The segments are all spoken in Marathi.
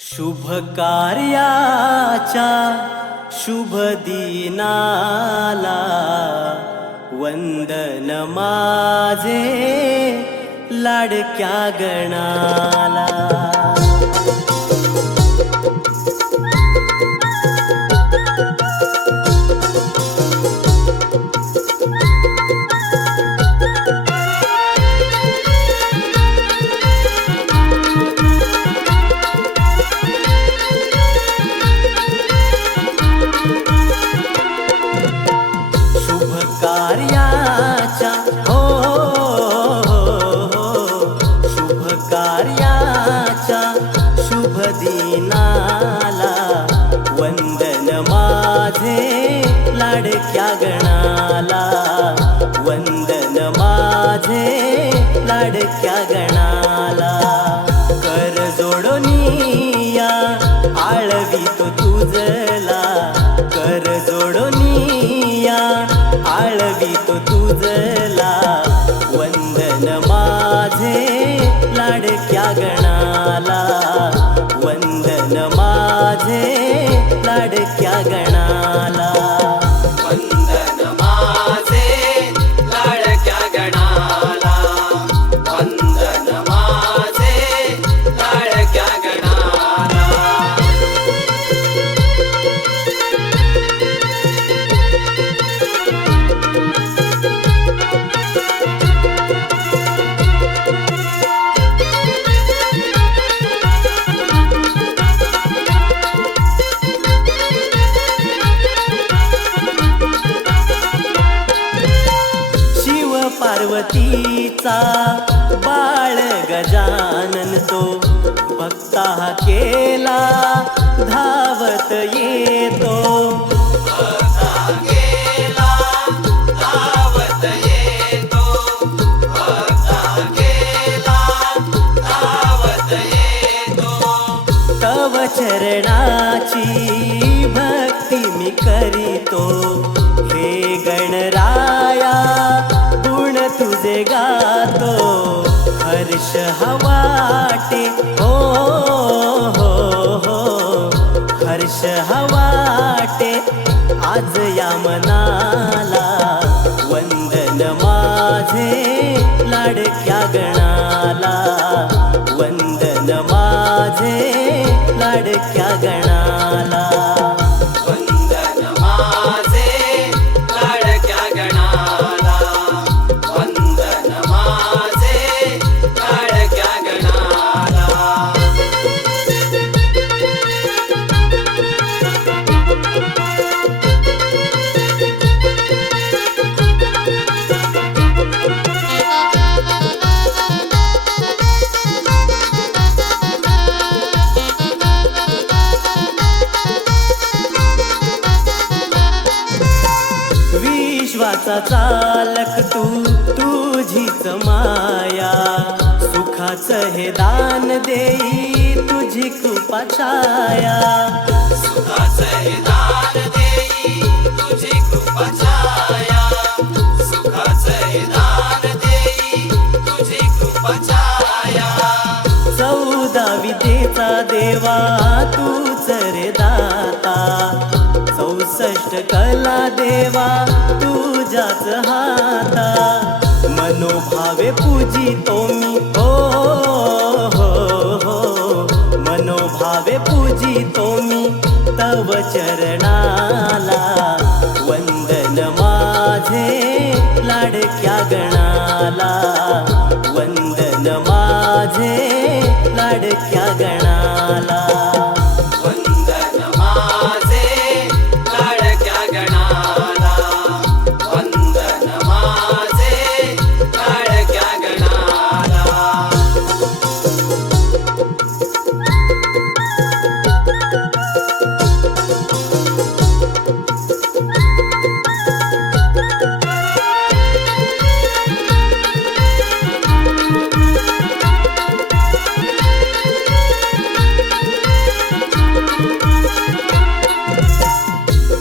शुभ कार्याच्या शुभ दिनाला वंदन माझे लाडक्या गणाला। कार्याच्या शुभ कार्याच्या शुभ दिनाला वंदन माझे लाडक्या गणाला। वंदन माझे लाडक्या गणाला। कर जोडोनिया आळवितो तुझला। कर जोडोनिया आळवितो तुझला। वंदन माझे लाडक्या गणाला। वंदन माझे लाडक्या गणाला। वंदन माझे लाडक्या गणाला। वंदन माझे लाडक्या गणाला। पार्वतीचा बाळ गजानन तो भक्ता केला धावत येतो। भक्ता केला धावत येतो। भक्ता केला धावत येतो। तव चरणाची भक्ती मी करीतो। हे गणराया तुझे गातो। हर्ष हवाटे हो हो हो। हर्ष हवाटे आज या मनाला। वंदन माझे लाडक्या गणाला। वंदन माझे लाडक्या गणाला। वंदन माझे लाडक्या गणाला। वंदन माझे लाडक्या गणाला। विश्वाचा चालक तू तुझीच माया। सुखाचं हे दान देई तुझी कृपा छाया। सुखाचं हे दान देई तुझी कृपा छाया। सुखाचं हे दान देई तुझी कृपा छाया। 14 विद्येचा देवा तूच रे दाता। 64 कला देवा तुझ्याच हाता। मनोभावे पूजितो मी हो हो हो। मनोभावे पूजितो मी तव चरणाला। वंदन माझे लाडक्या गणाला। वंदन माझे लाडक्या गणाला। वंदन माझे लाडक्या गणाला। वंदन माझे लाडक्या गणाला।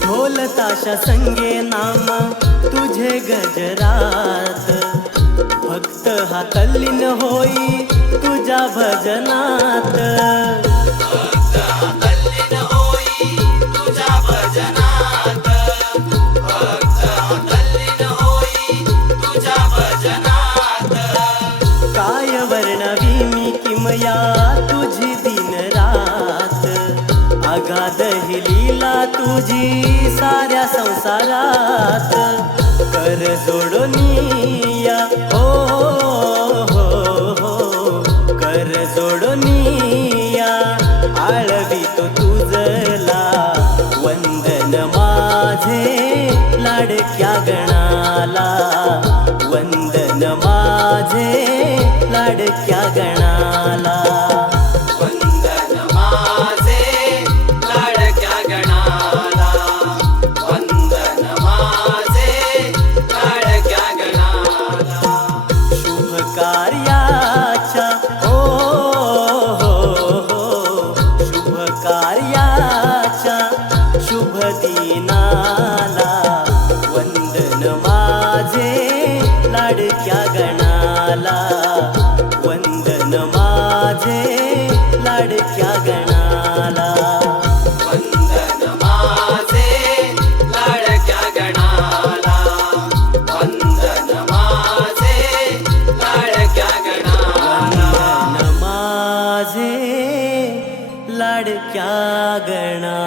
ढोल ताशा संगे नाम तुझे गजरात। भक्त हा तल्लीन होई तुझ्या भजनात। भक्त तल्लीन होई तुझ्या भजनात भक्त तल्लीन होई तुझ्या भजनात काय वर्णवी मी किमया तुझी दिन रात अगाध ही लीला तुझी साऱ्या संसारात कर जोडोनिया हो हो हो कर जोडोनिया आळवी तो तुझला वंदन माझे लाडक्या गणाला वंदन माझे लाडक्या गणाला वंदन माझे लाडक्या गणाला वंदन माझे लाडक्या गणाला शुभ कार्याच्या हो हो हो शुभ कार्याच्या शुभ दिनाला वंदन माझे लाडक्या गणाला वंदन माझे लाडक्या गणाला वंदन माझे लाडक्या गणाला वंदन माझे लाडक्या गणाला वंदन माझे लाडक्या गणाला